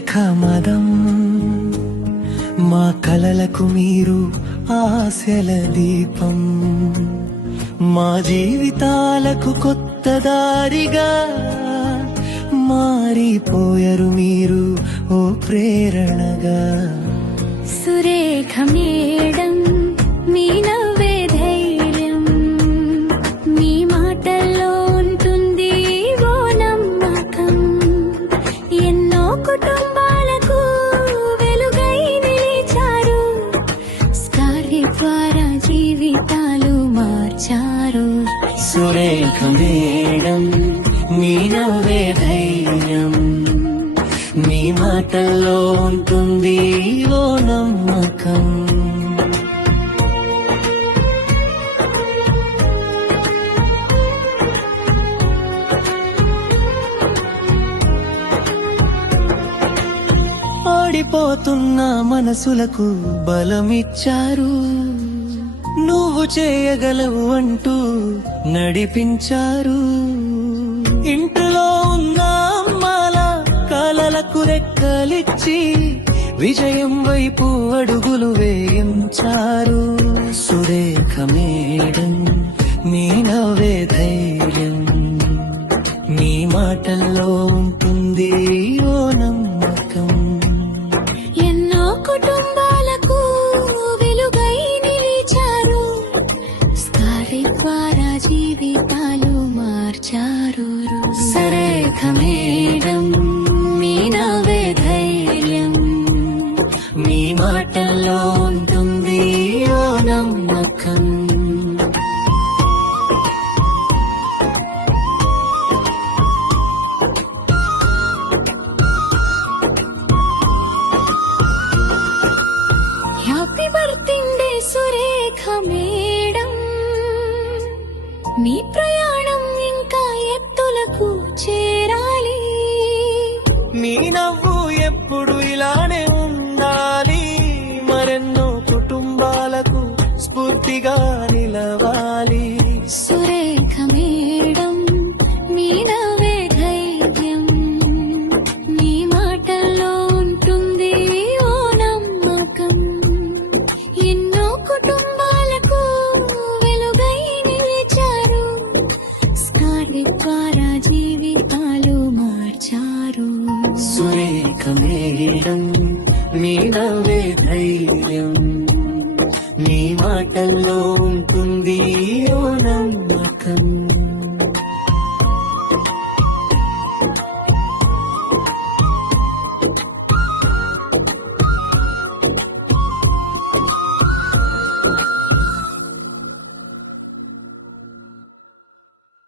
సురేఖ మదం మా కలలకు మీరు ఆశల దీపం మా జీవితాలకు కొత్త దారిగా మారిపోయారు మీరు ఓ ప్రేరణగా సురేఖ మేడం మీ నవ్వే ధైర్యం మీ మాటల్లో ఉంటుంది ఓ నమ్మకం ఎన్నో కుటుంబాలకు వెలుగై నిలిచారు స్కార్వి ద్వారా జీవితాలు మార్చారు సురేఖ మేడం మీ నవ్వే ధైర్యం మీ మాటల్లో ఉంటుంది ఓ నమ్మకం ఆడిపోతున్న మనసులకు బలమిచ్చారు నువ్వు చేయగలవు అంటూ నడిపించారు ఇంట్లో ఉన్న అమ్మాల కలలకు రెక్కలిచ్చి విజయం వైపు అడుగులు వేయించారు సురేఖ మేడం మీ నవ్వే ధైర్యం మీ మాటల్లో ఉంటుంది ఓ నమ్మకం ఎన్నో కుటుంబాలకు వెలుగై నిలిచారు స్కార్వి ద్వారా జీవితాలు మార్చారు సురేఖ మేడం మీ నవ్వే ధైర్యం మీ మాటల్లో ఉంటుంది ఓ నమ్మకం హ్యాపీ బర్త్డే సురేఖ మేడం మీ ప్రయాణం ఇంకా ఎత్తులకు చేరాలి మీ నవ్వు ఎప్పుడు ఇలానే ఉండాలి మరెన్నో కుటుంబాలకు స్ఫూర్తిగా నిలవాలి సురేఖ మేడం మీ నవ్వే ధైర్యం మీ మాటల్లో ఉంటుంది ఓ నమ్మకం ఎన్నో కుటుంబాలకు వెలుగై నిలిచారు స్కార్వి ద్వారా జీవితాలు మార్చారు సురేఖ మేడం మీ నవ్వే ధైర్యం మీ మాటల్లో ఉంటుంది